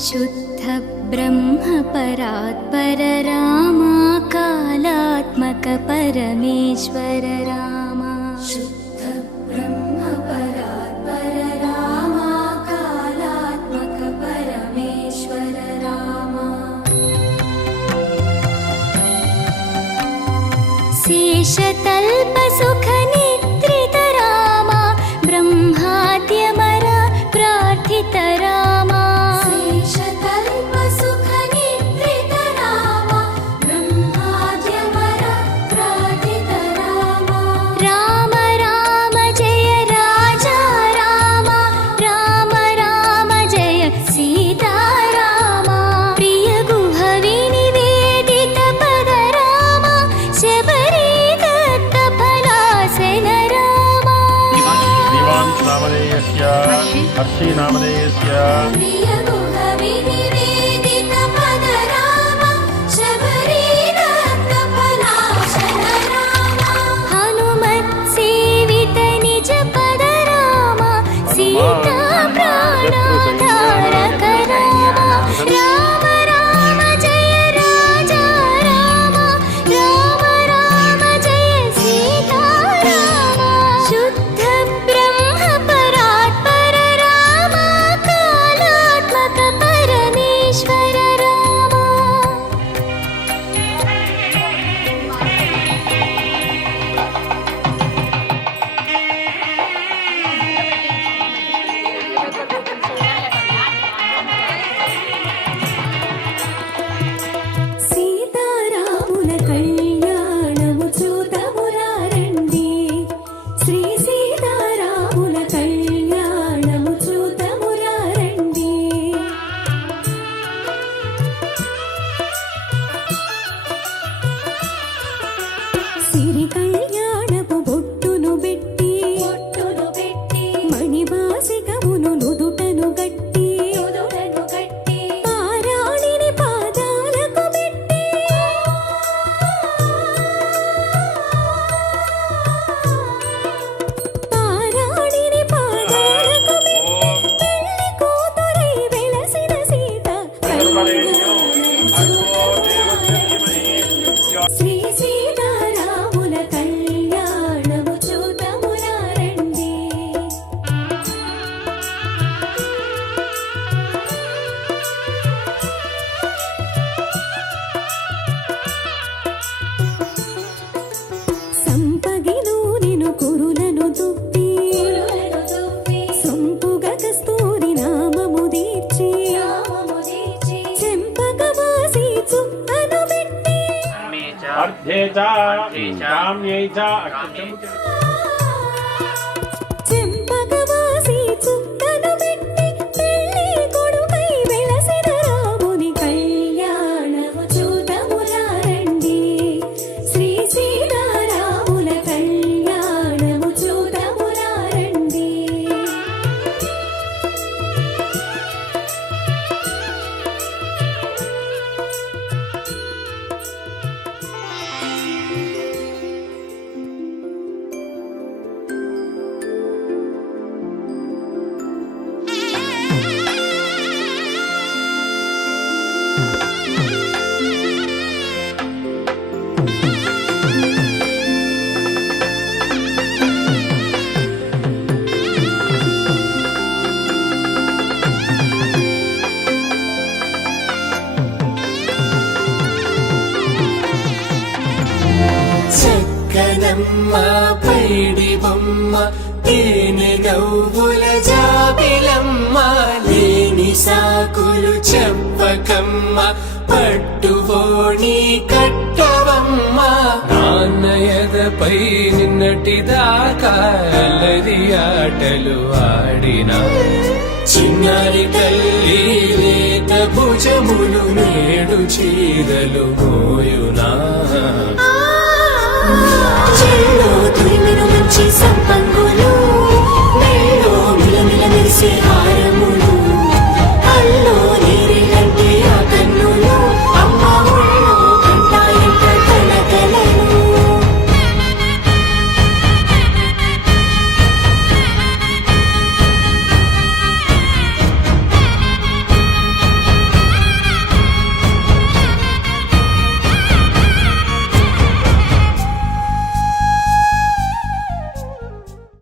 शुद्ध ब्रह्म परात्पर रामा कालात्मक परमेश्वर रामा। शुद्ध ब्रह्म परात्पर रामा कालात्मक परमेश्वर रामा। शेषतल्प सुख निद्रित रामा ब्रह्माद्यमर प्रार्थित रामा। हर्षि नामधेयस्य हनुमत् सेवित निज पद रामा सीता प्राणाधारक रामा। राम राम जय राजा रामा राम राम जय सीता रामा। शुद्ध ब्रह्म परात्पर रामा कालात्मक परमेश्वर रामा। సీతారాముల కళ్యాణము చూతమురారండి శ్రీ సీతారాముల కళ్యాణము చూతమురారండి। సిరి కళ్యాణపు బొట్టును పెట్టి మణిబాసికమును నుదుటను గట్టి పారాణిని పాదాలకు పెట్టి పారాణిని పాదాలకు పెట్టి పెళ్లి కూతురై వెలసిన సీత శ్రీ సీతారాముల కళ్యాణము చూతమురారండి। సంపగిను నిను కురులను దుప్పి సొంపుగ కస్తూరి నామము దీర్చి చెంపకవాసి చుక్కను పెట్టి अर्धे च काम्ये च చెంపకవాసి చుక్కను పెట్టి పెళ్లి కొడుకై వెలసిన రాముని కళ్యాణము చూతమురారండి శ్రీ సీతారాముల కళ్యాణము చూతమురారండి। చక్కనమ్మ పైడి బొమ్మ తేనె నవ్వుల జాబిలమ్మ లేని సాకులు చెప్పకమ్మ పట్టువోణి కట్టవమ్మ నాన్నయదపై నిన్నటిదాకా అల్లరి ఆటలు ఆడిన చిన్నారి తల్లి లేత భుజములు నేడు చీరలు మోయునా చెల్లో తురిమిను మంచి సంపంగు